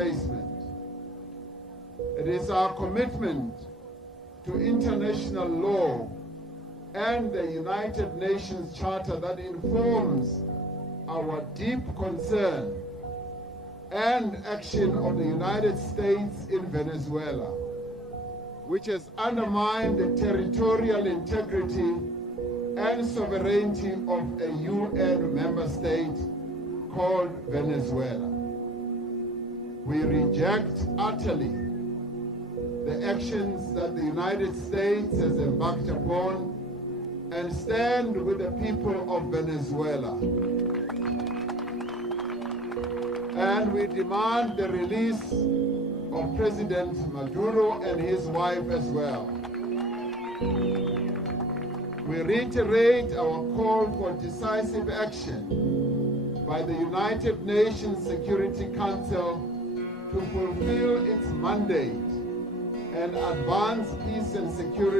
displacement. It is our commitment to international law and the United Nations Charter that informs our deep concern and action of the United States in Venezuela, which has undermined the territorial integrity and sovereignty of a UN member state called Venezuela. We reject utterly the actions that the United States has embarked upon and stand with the people of Venezuela. And we demand the release of President Maduro and his wife as well. We reiterate our call for decisive action by the United Nations Security Council to fulfill its mandate and advance peace and security